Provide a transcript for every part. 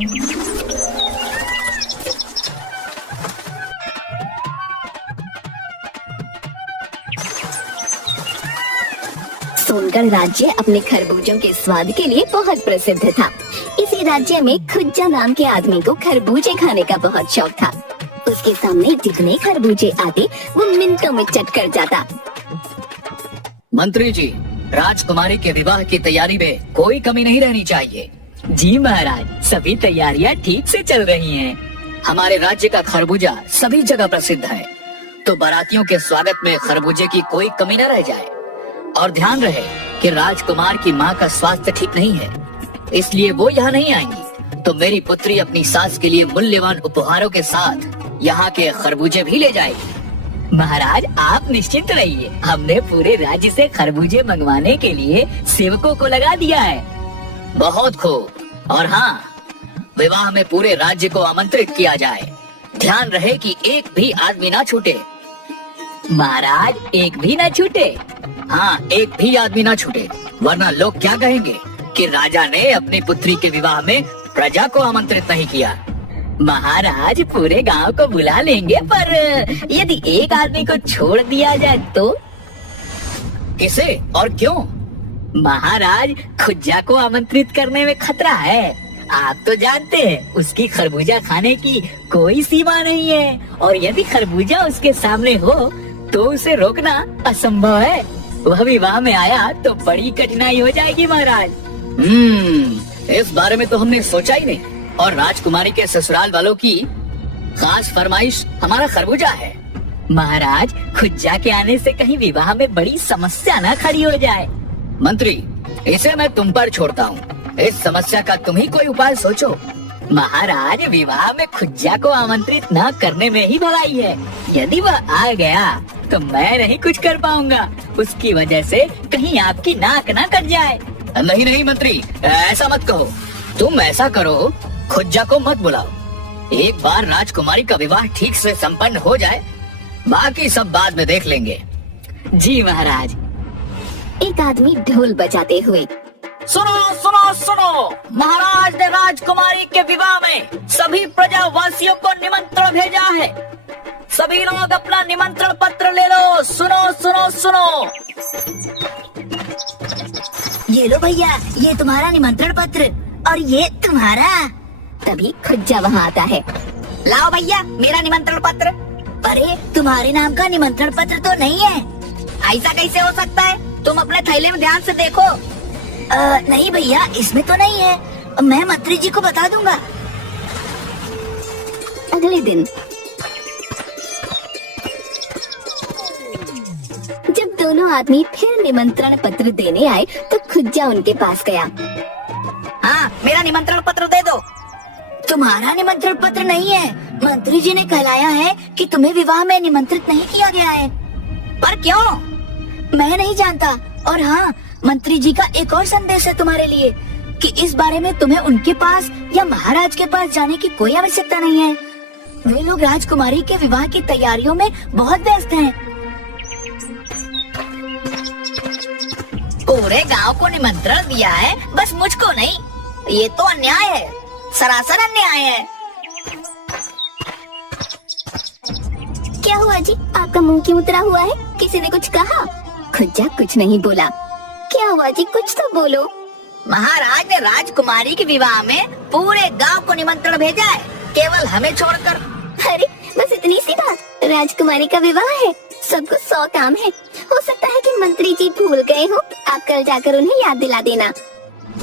सोनगढ़ राज्य अपने खरबूजों के स्वाद के लिए बहुत प्रसिद्ध था। इसी राज्य में खुज्जा नाम के आदमी को खरबूजे खाने का बहुत शौक था। उसके सामने जितने खरबूजे आते वो मिनटों में चट कर जाता। मंत्री जी, राजकुमारी के विवाह की तैयारी में कोई कमी नहीं रहनी चाहिए। जी महाराज, सभी तैयारियां ठीक से चल रही हैं। हमारे राज्य का खरबूजा सभी जगह प्रसिद्ध है, तो बारातियों के स्वागत में खरबूजे की कोई कमी न रह जाए। और ध्यान रहे कि राजकुमार की माँ का स्वास्थ्य ठीक नहीं है, इसलिए वो यहाँ नहीं आएंगी। तो मेरी पुत्री अपनी सास के लिए मूल्यवान उपहारों के साथ यहाँ के खरबूजे भी ले जाएगी। महाराज, आप निश्चिंत रहिए, हमने पूरे राज्य से खरबूजे मंगवाने के लिए सेवकों को लगा दिया है। बहुत खूब। और हाँ, विवाह में पूरे राज्य को आमंत्रित किया जाए। ध्यान रहे कि एक भी आदमी ना छूटे। महाराज, एक भी ना छूटे? हाँ, एक भी आदमी ना छूटे, वरना लोग क्या कहेंगे कि राजा ने अपनी पुत्री के विवाह में प्रजा को आमंत्रित नहीं किया। महाराज, पूरे गांव को बुला लेंगे, पर यदि एक आदमी को छोड़ दिया जाए तो? किसे और क्यों? महाराज, खुज्जा को आमंत्रित करने में खतरा है। आप तो जानते हैं, उसकी खरबूजा खाने की कोई सीमा नहीं है, और यदि खरबूजा उसके सामने हो तो उसे रोकना असंभव है। वह विवाह में आया तो बड़ी कठिनाई हो जाएगी महाराज। इस बारे में तो हमने सोचा ही नहीं। और राजकुमारी के ससुराल वालों की खास फरमाइश हमारा खरबूजा है। महाराज, खुज्जा के आने से कहीं विवाह में बड़ी समस्या न खड़ी हो जाए। मंत्री, इसे मैं तुम पर छोड़ता हूँ। इस समस्या का तुम ही कोई उपाय सोचो। महाराज, विवाह में खुज्जा को आमंत्रित न करने में ही भलाई है। यदि वह आ गया तो मैं नहीं कुछ कर पाऊंगा। उसकी वजह से कहीं आपकी नाक ना कट जाए। नहीं नहीं मंत्री, ऐसा मत कहो। तुम ऐसा करो, खुज्जा को मत बुलाओ। एक बार राजकुमारी का विवाह ठीक से संपन्न हो जाए, बाकी सब बाद में देख लेंगे। जी महाराज। एक आदमी ढोल बजाते हुए, सुनो सुनो सुनो, महाराज ने राजकुमारी के विवाह में सभी प्रजावासियों को निमंत्रण भेजा है। सभी लोग अपना निमंत्रण पत्र ले लो। सुनो सुनो सुनो। ये लो भैया, ये तुम्हारा निमंत्रण पत्र, और ये तुम्हारा। तभी खुज्जा वहाँ आता है। लाओ भैया, मेरा निमंत्रण पत्र। अरे, तुम्हारे नाम का निमंत्रण पत्र तो नहीं है। ऐसा कैसे हो सकता है? तुम अपने थैले में ध्यान से देखो। नहीं भैया, इसमें तो नहीं है। मैं मंत्री जी को बता दूंगा। अगले दिन जब दोनों आदमी फिर निमंत्रण पत्र देने आए तो खुज्जा उनके पास गया। हाँ, मेरा निमंत्रण पत्र दे दो। तुम्हारा निमंत्रण पत्र नहीं है। मंत्री जी ने कहलाया है कि तुम्हें विवाह में निमंत्रित नहीं किया गया है। पर क्यों? मैं नहीं जानता। और हाँ, मंत्री जी का एक और संदेश है तुम्हारे लिए कि इस बारे में तुम्हें उनके पास या महाराज के पास जाने की कोई आवश्यकता नहीं है। वे लोग राजकुमारी के विवाह की तैयारियों में बहुत व्यस्त हैं। पूरे गांव को निमंत्रण दिया है, बस मुझको नहीं। ये तो अन्याय है, सरासर अन्याय है। क्या हुआ जी, आपका मुंह क्यों उतरा हुआ है? किसी ने कुछ कहा? खुज्जा कुछ नहीं बोला। क्या हुआ जी, कुछ तो बोलो। महाराज ने राजकुमारी के विवाह में पूरे गांव को निमंत्रण भेजा है, केवल हमें छोड़कर। अरे, बस इतनी सी बात। राजकुमारी का विवाह है, सबको 100 काम है। हो सकता है कि मंत्री जी भूल गए हो। आप कल जाकर उन्हें याद दिला देना।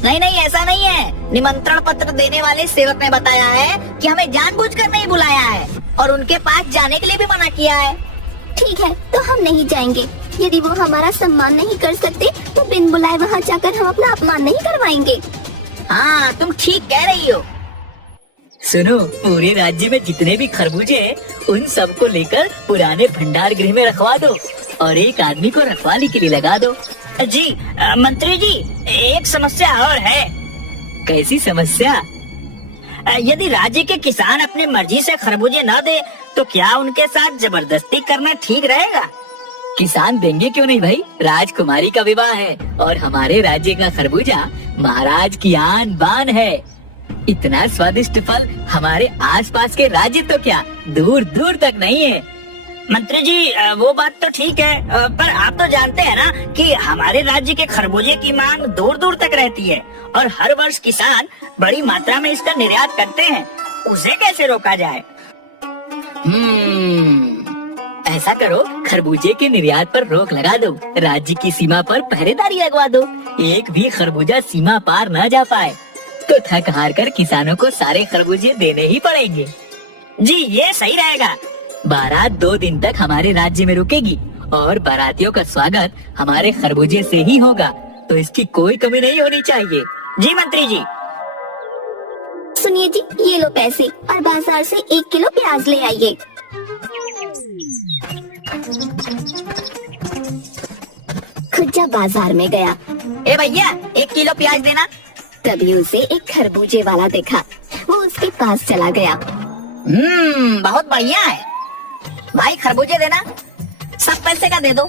नहीं नहीं, ऐसा नहीं है। निमंत्रण पत्र देने वाले सेवक ने बताया है कि हमें जानबूझकर नहीं बुलाया है और उनके पास जाने के लिए भी मना किया है। ठीक है, तो हम नहीं जाएंगे। यदि वो हमारा सम्मान नहीं कर सकते तो बिन बुलाए वहाँ जाकर हम अपना अपमान नहीं करवाएंगे। हाँ, तुम ठीक कह रही हो। सुनो, पूरे राज्य में जितने भी खरबूजे हैं, उन सबको लेकर पुराने भंडार गृह में रखवा दो और एक आदमी को रखवाली के लिए लगा दो। जी मंत्री जी, एक समस्या और है। कैसी समस्या? यदि राज्य के किसान अपनी मर्जी से खरबूजे न दे तो क्या उनके साथ जबरदस्ती करना ठीक रहेगा? किसान देंगे क्यों नहीं भाई, राजकुमारी का विवाह है और हमारे राज्य का खरबूजा महाराज की आन बान है। इतना स्वादिष्ट फल हमारे आसपास के राज्य तो क्या दूर दूर तक नहीं है। मंत्री जी वो बात तो ठीक है, पर आप तो जानते हैं ना कि हमारे राज्य के खरबूजे की मांग दूर दूर तक रहती है और हर वर्ष किसान बड़ी मात्रा में इसका निर्यात करते हैं। उसे कैसे रोका जाए? ऐसा करो, खरबूजे के निर्यात पर रोक लगा दो, राज्य की सीमा पर पहरेदारी लगवा दो, एक भी खरबूजा सीमा पार न जा पाए तो थक हार कर किसानों को सारे खरबूजे देने ही पड़ेंगे। जी ये सही रहेगा। बारात 2 दिन तक हमारे राज्य में रुकेगी और बारातियों का स्वागत हमारे खरबूजे से ही होगा, तो इसकी कोई कमी नहीं होनी चाहिए। जी मंत्री जी। सुनिए जी, ये लो पैसे और बाजार से 1 किलो प्याज ले आइए। खुज्जा बाजार में गया। ए भैया 1 किलो प्याज देना। तभी उसे एक खरबूजे वाला देखा, वो उसके पास चला गया। बहुत बढ़िया है भाई, खरबूजे देना, सब पैसे का दे दो।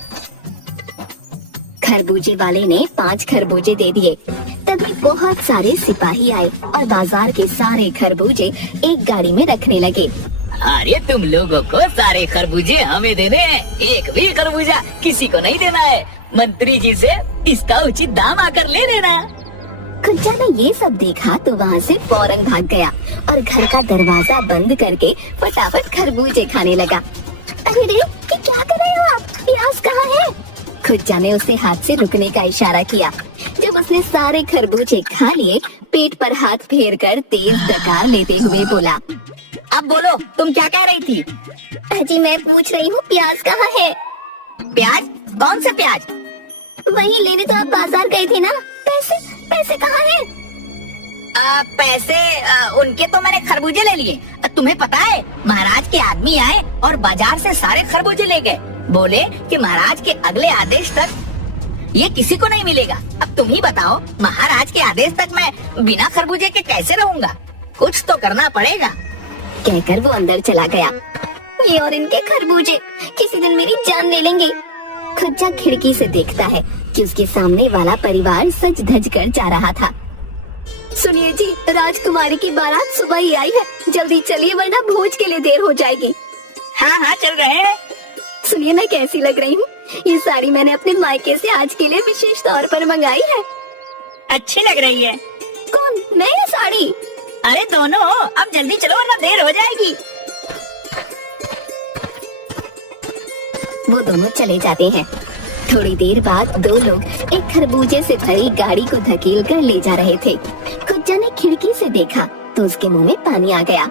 खरबूजे वाले ने 5 खरबूजे दे दिए। तभी बहुत सारे सिपाही आए और बाजार के सारे खरबूजे एक गाड़ी में रखने लगे। अरे तुम लोगों को सारे खरबूजे हमें देने हैं, एक भी खरबूजा किसी को नहीं देना है। मंत्री जी से इसका उचित दाम आकर ले लेना। खुज्जा ने ये सब देखा तो वहाँ से फौरन भाग गया और घर का दरवाजा बंद करके फटाफट खरबूजे खाने लगा। अरे रे, ये क्या कर रहे हो आप? प्याज कहाँ है? खुज्जा ने उसे हाथ से रुकने का इशारा किया। जब उसने सारे खरबूजे खा लिए, पेट पर हाथ फेर कर तेज डकार लेते हुए बोला, अब बोलो तुम क्या कह रही थी? अजी मैं पूछ रही हूँ प्याज कहाँ है? प्याज? कौन सा प्याज? वही लेने तो आप बाजार गए थे ना। पैसे कहाँ हैं? पैसे उनके तो मैंने खरबूजे ले लिए। तुम्हें पता है महाराज के आदमी आए और बाजार से सारे खरबूजे ले गए। बोले कि महाराज के अगले आदेश तक ये किसी को नहीं मिलेगा। अब तुम ही बताओ, महाराज के आदेश तक मैं बिना खरबूजे के कैसे रहूंगा? कुछ तो करना पड़ेगा। कहकर वो अंदर चला गया। ये और इनके खरबूजे किसी दिन मेरी जान ले लेंगे। खुज्जा खिड़की से देखता है कि उसके सामने वाला परिवार सज धज कर जा रहा था। सुनिए जी, राजकुमारी की बारात सुबह ही आई है, जल्दी चलिए वरना भोज के लिए देर हो जाएगी। हाँ चल रहे हैं। सुनिए ना कैसी लग रही हूँ, ये साड़ी मैंने अपने मायके से आज के लिए विशेष तौर पर मंगाई है। अच्छी लग रही है। कौन, मैं या साड़ी? अरे दोनों, अब जल्दी चलो वरना देर हो जाएगी। वो दोनों चले जाते हैं। थोड़ी देर बाद 2 लोग एक खरबूजे से भरी गाड़ी को धकेल कर ले जा रहे थे। खुज्जा ने खिड़की से देखा तो उसके मुंह में पानी आ गया।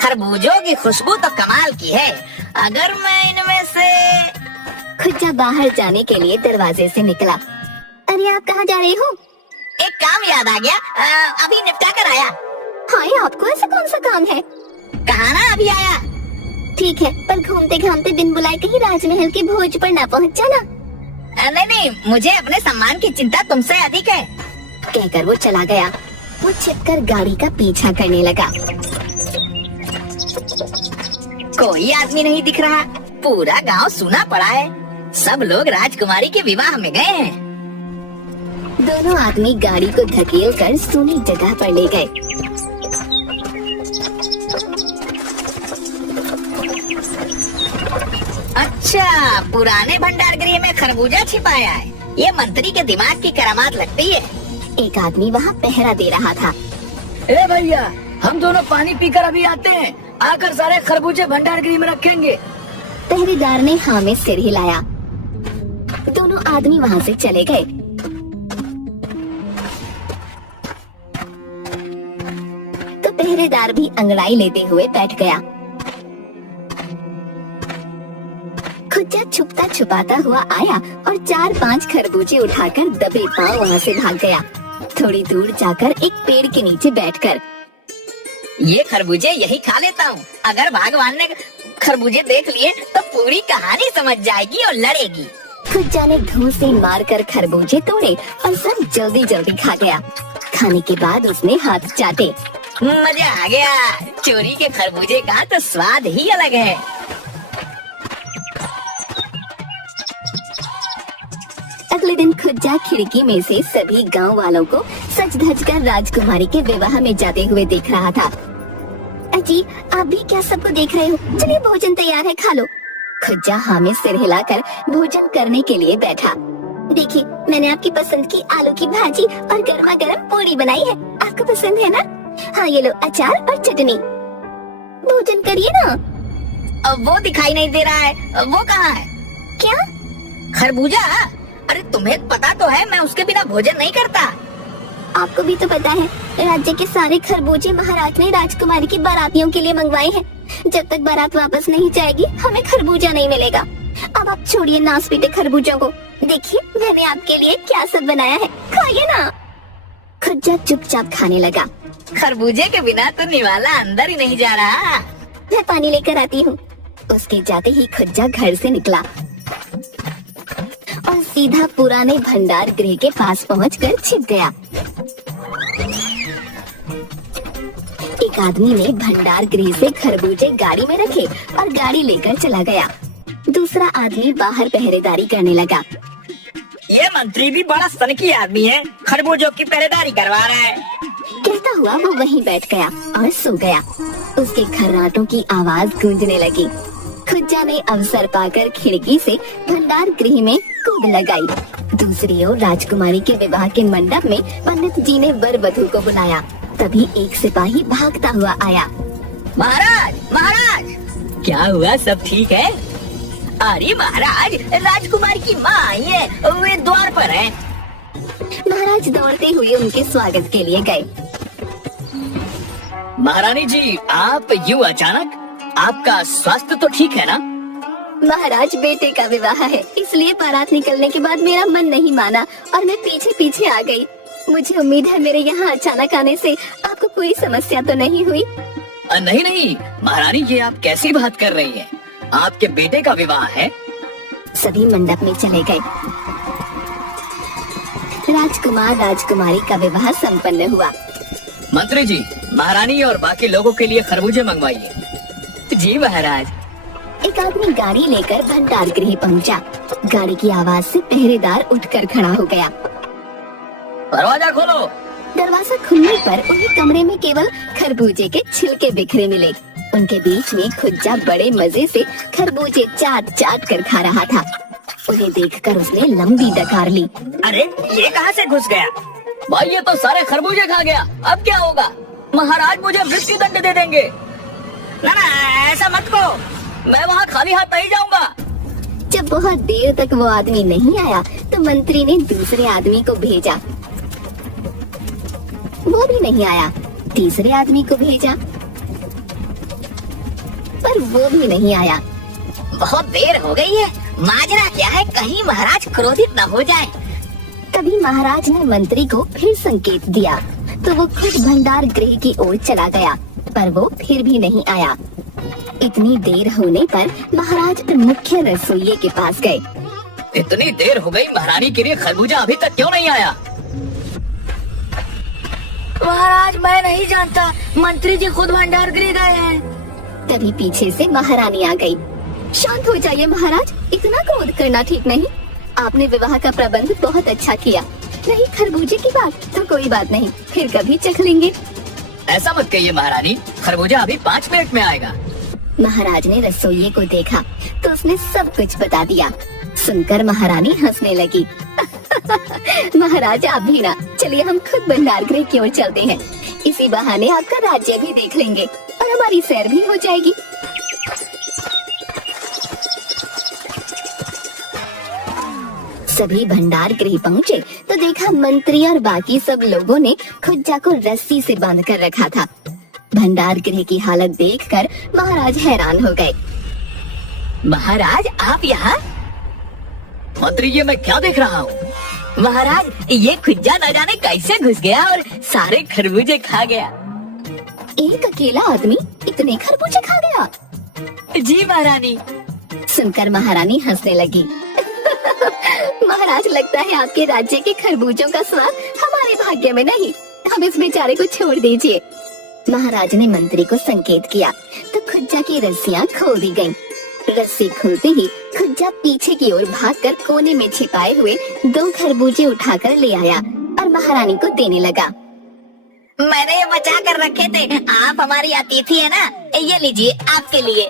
खरबूजों की खुशबू तो कमाल की है। अगर मैं इनमें से... खुज्जा बाहर जाने के लिए दरवाजे से निकला। अरे आप कहाँ जा रहे हो? एक काम याद आ गया, अभी निपटा कर आया। हाँ, आपको ऐसा कौन सा काम है? कहा ना अभी आया। ठीक है, पर घूमते घामते बिन बुलाए कहीं राजमहल के भोज पर ना पहुँच जाना। नहीं, मुझे अपने सम्मान की चिंता तुमसे अधिक है। कहकर वो चला गया। वो छिपकर गाड़ी का पीछा करने लगा। कोई आदमी नहीं दिख रहा, पूरा गांव सूना पड़ा है। सब लोग राजकुमारी के विवाह में गए हैं। दोनों आदमी गाड़ी को धकेल कर सूनी जगह पर ले गए। अच्छा, पुराने भंडार गृह में खरबूजा छिपाया है। ये मंत्री के दिमाग की करामात लगती है। एक आदमी वहाँ पहरा दे रहा था। ए भैया, हम दोनों पानी पीकर अभी आते हैं, आकर सारे खरबूजे भंडार गृह में रखेंगे। पहरेदार ने हाँ में सिर हिलाया। दोनों आदमी वहाँ से चले गए। तो पहरेदार भी अंगड़ाई लेते हुए बैठ गया। खुज्जा छुपता छुपाता हुआ आया और 4-5 खरबूजे उठाकर दबे पांव वहाँ से भाग गया। थोड़ी दूर जाकर एक पेड़ के नीचे बैठकर, ये खरबूजे यही खा लेता हूँ। अगर भगवान ने खरबूजे देख लिए तो पूरी कहानी समझ जाएगी और लड़ेगी। खुज्जा ने घूंसे मारकर खरबूजे तोड़े और सब जल्दी जल्दी खा गया। खाने के बाद उसने हाथ चाटे। मजा आ गया। चोरी के खरबूजे का तो स्वाद ही अलग है। अगले अगले दिन खुज्जा खिड़की में से सभी गांव वालों को सज धज कर राजकुमारी के विवाह में जाते हुए देख रहा था। अजी, आप भी क्या सबको देख रहे हो? चलिए भोजन तैयार है, खा लो। खुज्जा हाँ में सिर हिलाकर भोजन करने के लिए बैठा। देखिए, मैंने आपकी पसंद की आलू की भाजी और गर्मा गर्म पूरी बनाई है। आपको पसंद है ना? हाँ, ये लो अचार और चटनी। भोजन करिए ना। अब वो दिखाई नहीं दे रहा है, वो कहाँ है? क्या? खरबूजा? अरे तुम्हें पता तो है मैं उसके बिना भोजन नहीं करता। आपको भी तो पता है, राज्य के सारे खरबूजे महाराज ने राजकुमारी की बारातियों के लिए मंगवाए हैं। जब तक बारात वापस नहीं जाएगी, हमें खरबूजा नहीं मिलेगा। अब आप छोड़िए नास पीटे खरबूजों को। देखिए, मैंने आपके लिए क्या सब बनाया है, खाइए ना। खुज्जा चुपचाप खाने लगा। खरबूजे के बिना तो निवाला अंदर ही नहीं जा रहा। मैं पानी लेकर आती हूँ। उसके जाते ही खुज्जा घर से निकला और सीधा पुराने भंडार गृह के पास पहुंचकर छिप गया। एक आदमी ने भंडार गृह से खरबूजे गाड़ी में रखे और गाड़ी लेकर चला गया। दूसरा आदमी बाहर पहरेदारी करने लगा। ये मंत्री भी बड़ा सनकी आदमी है, खरबूजों की पहरेदारी करवा रहा है। कहता हुआ वो वहीं बैठ गया और सो गया। उसके खर्राटों की आवाज गूंजने लगी। खुज्जा ने अवसर पाकर खिड़की से भंडार गृह में कूद लगाई। दूसरी ओर राजकुमारी के विवाह के मंडप में पंडित जी ने वर वधू को बुलाया। तभी एक सिपाही भागता हुआ आया। महाराज, महाराज! क्या हुआ, सब ठीक है? अरे महाराज, राजकुमारी की माँ आई है, वे द्वार पर है। महाराज दौड़ते हुए उनके स्वागत के लिए गए। महारानी जी, आप यूँ अचानक, आपका स्वास्थ्य तो ठीक है ना? महाराज, बेटे का विवाह है, इसलिए बारात निकलने के बाद मेरा मन नहीं माना और मैं पीछे पीछे आ गई। मुझे उम्मीद है मेरे यहाँ अचानक आने से आपको कोई समस्या तो नहीं हुई? नहीं नहीं महारानी, ये आप कैसी बात कर रही हैं? आपके बेटे का विवाह है। सभी मंडप में चले गए। राजकुमार राजकुमारी का विवाह संपन्न हुआ। मंत्री जी, महारानी और बाकी लोगों के लिए खरबूजे मंगवाइए। जी महाराज। एक आदमी गाड़ी लेकर भंडार गृह पहुंचा। गाड़ी की आवाज से पहरेदार उठकर खड़ा हो गया। दरवाजा खोलो। दरवाजा खुलने पर उन्हें कमरे में केवल खरबूजे के छिलके बिखरे मिले। उनके बीच में खुज्जा बड़े मजे से खरबूजे चाट चाट कर खा रहा था। उन्हें देखकर उसने लंबी डकार ली। अरे, ये कहाँ से घुस गया? भाई, ये तो सारे खरबूजे खा गया। अब क्या होगा? महाराज मुझे मृत्यु दंड दे देंगे। ना ना, ऐसा मत कहो। मैं वहाँ खाली हाथ नहीं जाऊंगा। जब बहुत देर तक वो आदमी नहीं आया तो मंत्री ने दूसरे आदमी को भेजा। वो भी नहीं आया। तीसरे आदमी को भेजा, पर वो भी नहीं आया। बहुत देर हो गई है, माजरा क्या है, कहीं महाराज क्रोधित न हो जाए। तभी महाराज ने मंत्री को फिर संकेत दिया तो वो खुद भंडार गृह की ओर चला गया, पर वो फिर भी नहीं आया। इतनी देर होने पर महाराज मुख्य रसोइये के पास गए। इतनी देर हो गई, महारानी के लिए खरबूजा अभी तक क्यों नहीं आया? महाराज, मैं नहीं जानता, मंत्री जी खुद भंडार गृह गए हैं। तभी पीछे से महारानी आ गई। शांत हो जाइए महाराज, इतना क्रोध करना ठीक नहीं। आपने विवाह का प्रबंध बहुत अच्छा किया। नहीं खरबूजे की बात तो कोई बात नहीं, फिर कभी चख लेंगे। ऐसा मत कहिए महारानी, खरबूजा अभी 5 मिनट में आएगा। महाराज ने रसोइये को देखा तो उसने सब कुछ बता दिया। सुनकर महारानी हंसने लगी। महाराज, आप भी ना, चलिए हम खुद भंडार गृह की ओर चलते हैं। इसी बहाने आपका राज्य भी देख लेंगे और हमारी सैर भी हो जाएगी। सभी भंडार गृह पहुँचे तो देखा मंत्री और बाकी सब लोगों ने खुज्जा को रस्सी से बांध कर रखा था। भंडार गृह की हालत देखकर महाराज हैरान हो गए। महाराज, आप यहाँ? मंत्री, ये मैं क्या देख रहा हूँ? महाराज, ये खुज्जा न जाने कैसे घुस गया और सारे खरबूजे खा गया। एक अकेला आदमी इतने खरबूजे खा गया? जी महारानी। सुनकर महारानी हंसने लगी। महाराज, लगता है आपके राज्य के खरबूजों का स्वाद हमारे भाग्य में नहीं। हम इस बेचारे को छोड़ दीजिए। महाराज ने मंत्री को संकेत किया तो खुज्जा की रस्सियां खोल दी गईं। रस्सी खुलते ही खुज्जा पीछे की ओर भागकर कोने में छिपाए हुए 2 खरबूजे उठाकर ले आया और महारानी को देने लगा। मैंने ये बचा कर रखे थे, आप हमारी अतिथि है ना, ये लीजिए आपके लिए।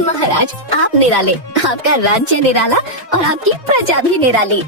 महाराज, आप निराले, आपका राज्य निराला और आपकी प्रजा भी निराली।